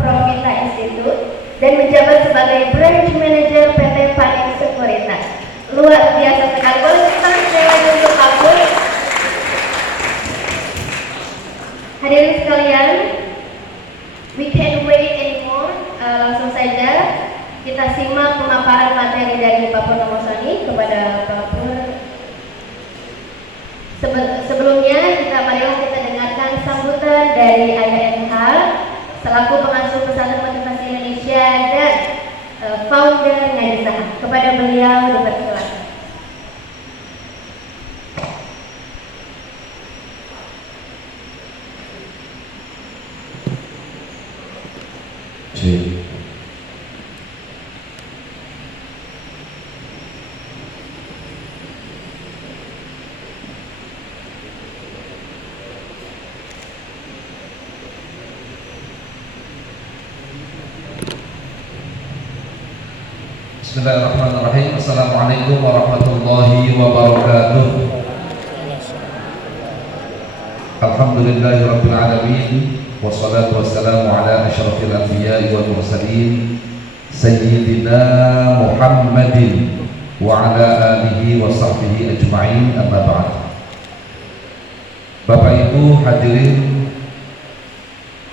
Profita Institute dan menjabat sebagai Branch Manager PT Panin Sekuritas. Luar biasa sekali. Boleh kita sekali lagi untuk kabur. Hadirin sekalian, we can't wait anymore. Langsung saja kita simak pemaparan materi dari Pak Purnomo Soni kepada Pak Pur. Sebelumnya marilah kita dengarkan sambutan dari Ayah MH selaku pengasuh Pesantren Motivasi Indonesia dan founder Ngaji Saham. Kepada beliau dipersilakan. Bismillahirrahmanirrahim. Assalamualaikum warahmatullahi wabarakatuh. Alhamdulillahirabbil alamin wassalatu wassalamu ala asyrafil anbiya'i wal mursalin sayyidina Muhammadin wa ala alihi wa sahbihi ajma'in, amma ba'd. Bapak Ibu hadirin,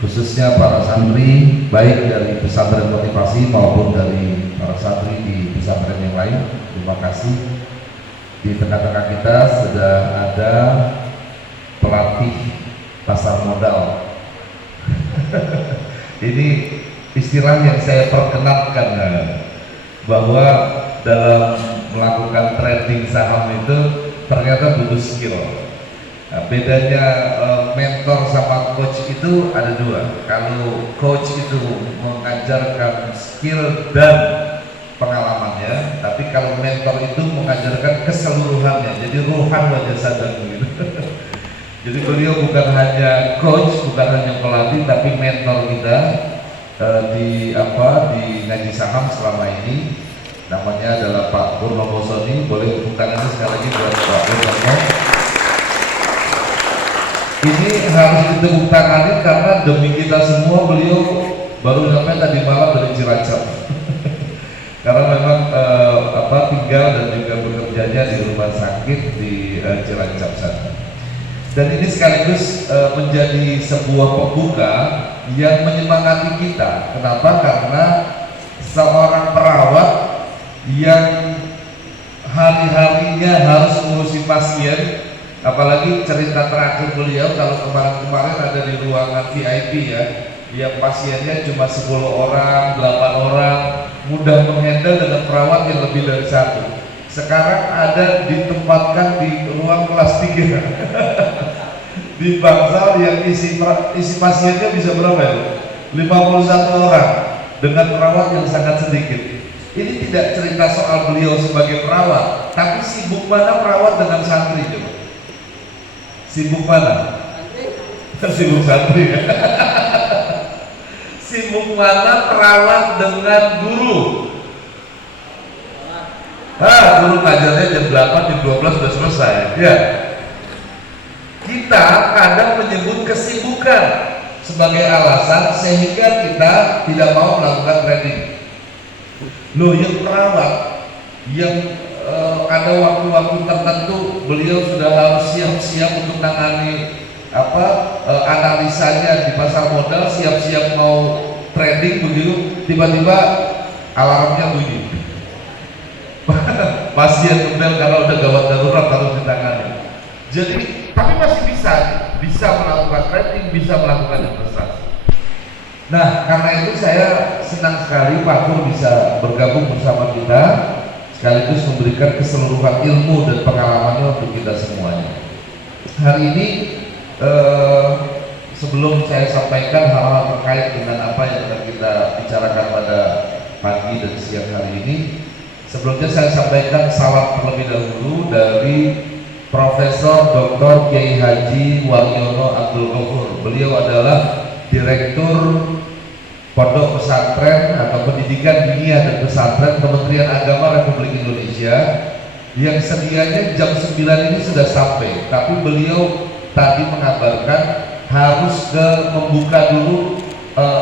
khususnya para santri baik dari pesantren motivasi maupun dari para santri di pesantren yang lain, terima kasih. Di tengah-tengah kita sudah ada pelatih pasar modal. Ini istilah yang saya perkenalkan, bahwa dalam melakukan trading saham itu ternyata butuh skill. Nah, bedanya mentor sama coach itu ada dua. Kalau coach itu mengajarkan skill dan pengalamannya, tapi kalau mentor itu mengajarkan keseluruhannya. Jadi ruhan wajah sadar gitu. Jadi beliau bukan hanya coach, bukan hanya pelatih, tapi mentor kita di Ngaji Saham selama ini. Namanya adalah Pak Purnomo Soni. Boleh tepuk tangan sekali lagi buat Pak Purnomo. Ini harus ditepuk tangani karena demi kita semua. Beliau baru sampai tadi malam dari Cilacap. Karena memang tinggal dan juga bekerjanya di rumah sakit di Cilacap sana. Dan ini sekaligus menjadi sebuah pembuka yang menyemangati kita. Kenapa? Karena seorang perawat yang hari-harinya harus ngurusi pasien, apalagi cerita terakhir beliau kalau kemarin-kemarin ada di ruangan VIP ya, yang pasiennya cuma 10 orang, 8 orang, mudah menghandle dengan perawat yang lebih dari satu. Sekarang ada ditempatkan di ruang kelas 3 di Bangsal yang isi pasiennya bisa berapa ya? 51 orang dengan perawat yang sangat sedikit. Ini tidak cerita soal beliau sebagai perawat, tapi sibuk mana perawat dengan santri coba? Sibuk mana? Sibuk santri ya? Sibuk mana perawat dengan guru? Guru ngajarnya jam 8, jam 12 sudah selesai ya. Kita kadang menyebut kesibukan sebagai alasan sehingga kita tidak mau melakukan trading. Loh, yang perawat yang ada waktu-waktu tertentu beliau sudah harus siap-siap untuk menangani analisanya di pasar modal, siap-siap mau trading begitu, tiba-tiba alarmnya bunyi. Pasien kemudian kalau udah gawat darurat harus ditangani. Jadi, tapi masih bisa melakukan trading, bisa melakukan investasi. Nah, karena itu saya senang sekali Pak Pur bisa bergabung bersama kita, sekaligus memberikan keseluruhan ilmu dan pengalamannya untuk kita semuanya. Hari ini sebelum saya sampaikan hal-hal terkait dengan apa yang akan kita bicarakan pada pagi dan siang hari ini, sebelumnya saya sampaikan salam terlebih dahulu dari Profesor Dr. Kiai Haji Waryono Abdul Ghafur. Beliau adalah Direktur Pondok Pesantren atau Pendidikan Diniyah dan Pesantren Kementerian Agama Republik Indonesia, yang sedianya jam 9 ini sudah sampai, tapi beliau tadi mengabarkan harus membuka dulu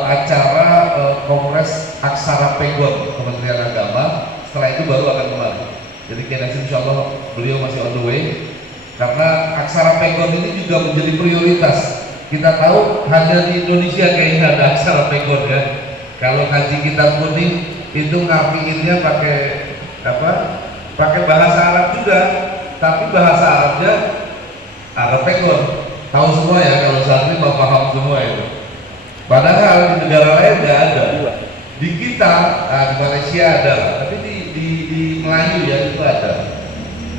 acara Kongres Aksara Pegon Kementerian Agama. Setelah itu baru akan kembali. Jadi Kiai Nasim insya Allah beliau masih on the way. Karena Aksara Pegon ini juga menjadi prioritas. Kita tahu hanya di Indonesia kayaknya ada Aksara Pegon ya. Kalau ngaji kitab kuning itu ngapiinnya pakai apa? Pakai bahasa Arab juga, tapi bahasa Arabnya Arab Pegon. Tahu semua ya kalau santri mau paham semua itu. Padahal di negara lain nggak ada. Di kita, di Malaysia ada, tapi di Melayu ya itu ada.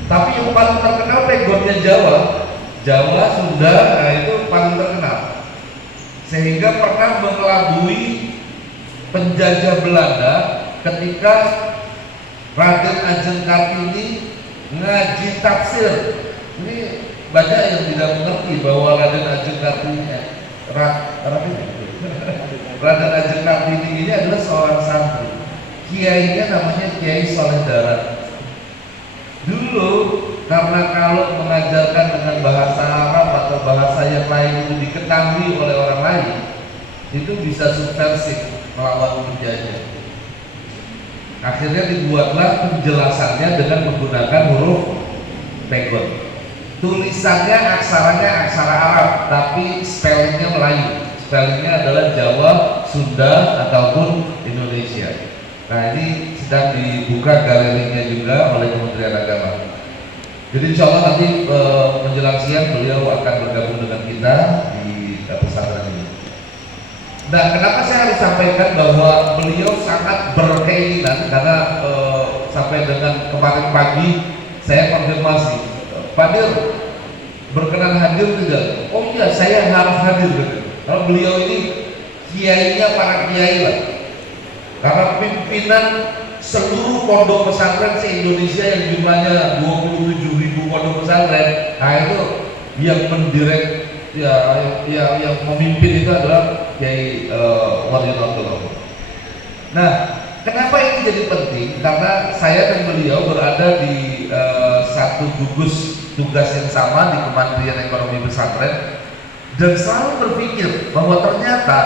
Tapi yang paling terkenal Pegonnya Jawa, Sunda, nah itu paling terkenal. Sehingga pernah mengelabui penjajah Belanda ketika Raden Ajeng Kartini ngaji tafsir. Ini banyak yang tidak mengerti bahwa Raden Ajeng Kartini Raden Ajeng Kartini ini adalah seorang santri. Kiainya namanya Kiai Soleh Darat. Dulu karena kalau mengajarkan dengan bahasa Arab atau bahasa yang lain itu diketahui oleh orang lain, itu bisa subversif melawan penjajah. Akhirnya dibuatlah penjelasannya dengan menggunakan huruf Pegon. Tulisannya aksaranya aksara Arab, tapi spellingnya Melayu. Spellingnya adalah Jawa, Sunda ataupun Indonesia. Nah ini sedang dibuka galerinya juga oleh Kementerian Agama. Jadi insya Allah nanti menjelang siang beliau akan bergabung dengan kita di pesantren ini. Nah kenapa saya harus sampaikan bahwa beliau sangat berkeinginan karena sampai dengan kemarin pagi saya konfirmasi, Pak Dir berkenan hadir tidak? Oh iya saya harus hadir gitu. Kalau beliau ini kiainya para kiai lah. Karena pimpinan seluruh pondok pesantren se-Indonesia yang jumlahnya 27.000 pondok pesantren, nah itu yang mendirect yang memimpin itu adalah Kiai Waliullah. Nah, kenapa ini jadi penting? Karena saya dan beliau berada di satu gugus tugas yang sama di Kementerian Ekonomi Pesantren dan selalu berpikir bahwa ternyata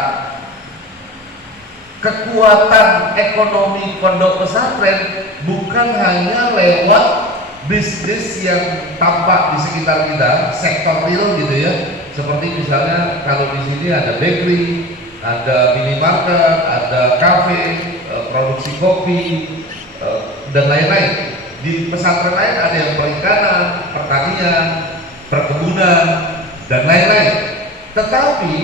kekuatan ekonomi pondok pesantren bukan hanya lewat bisnis yang tampak di sekitar kita, sektor real gitu ya. Seperti misalnya kalau di sini ada bakery, ada minimarket, ada kafe, produksi kopi dan lain-lain. Di pesantren lain ada yang perikanan, pertanian, perkebunan dan lain-lain. Tetapi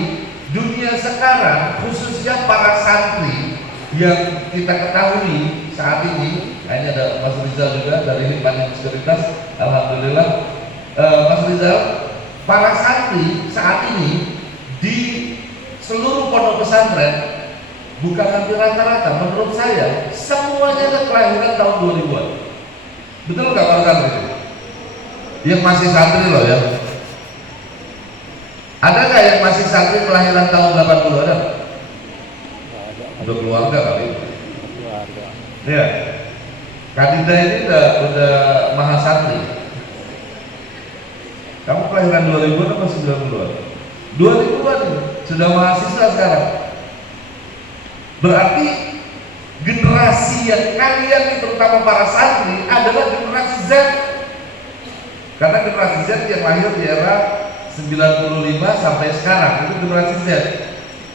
dunia sekarang khususnya para santri yang kita ketahui saat ini, ini ada Mas Rizal juga dari Hikmah Sekuritas, alhamdulillah. Mas Rizal, para santri saat ini di seluruh pondok pesantren bukan hampir rata-rata, menurut saya semuanya ada kelahiran tahun 2000-an. Betul nggak para santri? Yang masih santri loh ya. Ada nggak yang masih santri kelahiran tahun 80 ada? Udah keluarga kali. Ya. Kadida ini udah maha santri. Kamu kelahiran 2000 atau 90-an? 2000-an ini sudah mahasiswa sekarang. Berarti generasi yang kalian terutama para santri adalah generasi Z. Karena generasi Z yang lahir di era 95 sampai sekarang itu generasi Z.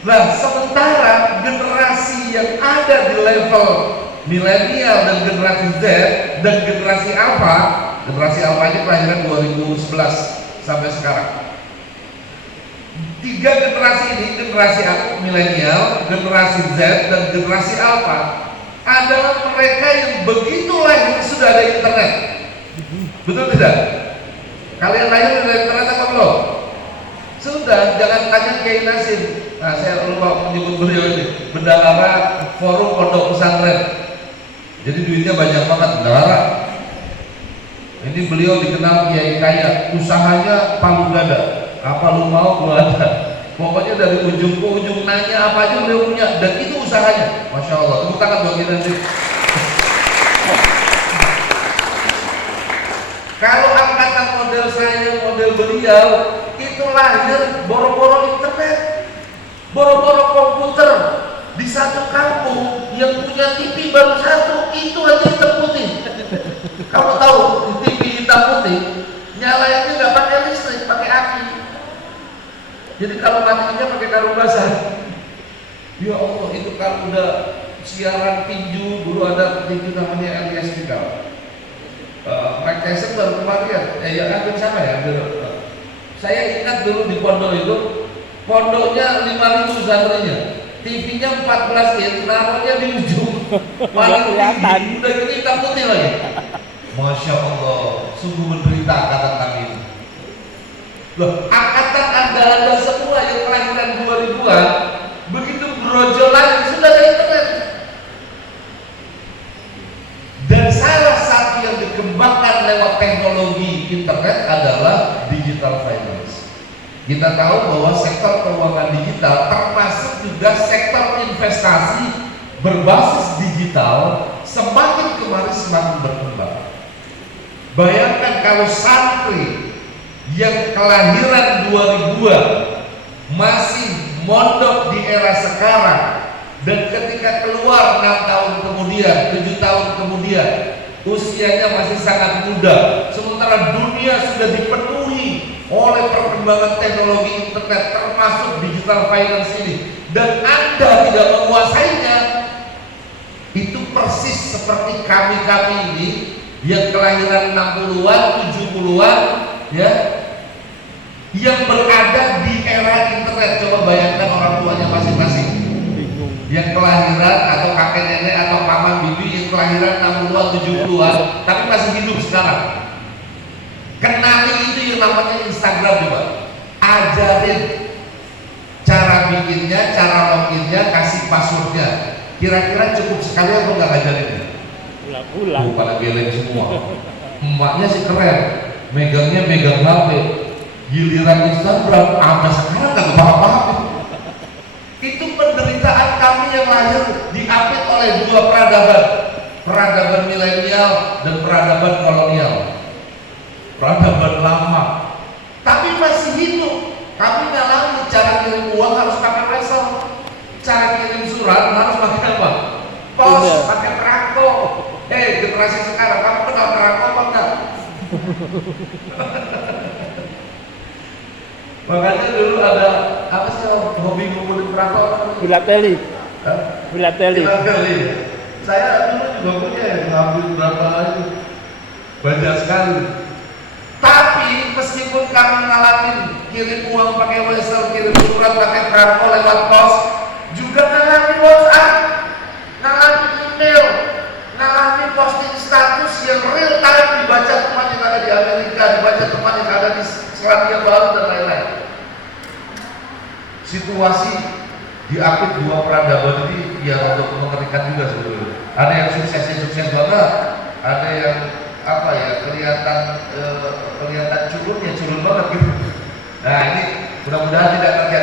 Nah, sementara generasi yang ada di level milenial dan generasi Z dan generasi Alpha ini kelahiran 2011 sampai sekarang. Tiga generasi ini, generasi milenial, generasi Z dan generasi Alpha adalah mereka yang begitu lahir sudah ada internet. Betul tidak? Kalian lahir dari internet apa belum? Sudah, jangan tanya Kiai Nasim. Nah, saya lupa menyebut beliau ini, bendahara forum pondok pesantren. Jadi duitnya banyak banget, bendahara. Ini beliau dikenal kiai kaya, usahanya palu dada. Apa lu mau gua ada. Pokoknya dari ujung ke ujung nanya apa aja beliau punya, dan itu usahanya. Masya Allah, tepuk tangan buat Kiai Nasim. Kalau angkatan model saya, model beliau, itu lahir boro-boro internet, boro-boro komputer di satu kampus. punya TV baru satu, itu aja hitam putih. Kamu tahu TV hitam putih nyalainnya nggak pakai listrik, pakai aki. Jadi kalau matinya pakai karung basah. Ya Allah, itu kan udah siaran tinju, dulu ada tinju namanya Elias Pikal. Mike Tyson baru kemarin, ya hampir sama ya. Saya ingat dulu di pondok itu, pondoknya 5.000 santrinya, TV-nya 14 inch, naruhnya di ujung, paling tinggi, udah gitu hitam putih lagi. Masya Allah, sungguh menderita angkatan kami ini. Loh, angkatan anda semua yang kelahiran 2000-an, begitu berojolan sudah ada internet. Dan salah satu yang dikembangkan lewat teknologi internet adalah digital finance. Kita tahu bahwa sektor keuangan digital termasuk juga sektor investasi berbasis digital semakin kemari semakin berkembang. Bayangkan kalau santri yang kelahiran 2000-an masih mondok di era sekarang, dan ketika keluar 6 tahun kemudian, 7 tahun kemudian, usianya masih sangat muda, sementara dunia sudah dipenuhi oleh perkembangan teknologi internet termasuk digital finance ini, dan Anda tidak menguasainya, itu persis seperti kami-kami ini yang kelahiran 60-an, 70-an, ya, yang berada di era internet. Coba bayangkan orang tuanya masing-masing yang kelahiran, atau kakek nenek atau paman bibi yang kelahiran 60-an, 70-an tapi masih hidup sekarang. Kenali itu yang namanya Instagram. Coba ajarin cara bikinnya, cara loginnya, kasih passwordnya. Kira-kira cukup sekali atau nggak ngajarinnya? Ulang-ulang. Pada geleng semua. Emaknya sih keren, megangnya megang HP, giliran Instagram sampai sekarang nggak kepaham-paham. Itu penderitaan kami yang lahir diapit oleh dua peradaban, peradaban milenial dan peradaban kolonial, peradaban lama. Tapi masih hidup. Kami ngalami cara kirim uang harus pakai wesel, cara kirim surat harus pakai apa? Pos, pakai perangko. Generasi sekarang, kamu kenal perangko apa enggak? Makanya dulu ada apa sih hobi ngumpulin perangko apa? Filateli. Filateli. Saya dulu juga punya ya, ngambil berapa itu banyak sekali. Tapi meskipun kami ngalamin kirim uang pakai wesel, kirim surat pakai perangko lewat pos, juga ngalamin WhatsApp, ngalamin email, ngalamin posting status yang real time dibaca teman yang ada di Amerika, dibaca teman yang ada di Selandia Baru dan lain-lain. Situasi diapit dua peradaban ini yang untuk mengerikan juga sebetulnya. Ada yang sukses banget, ada yang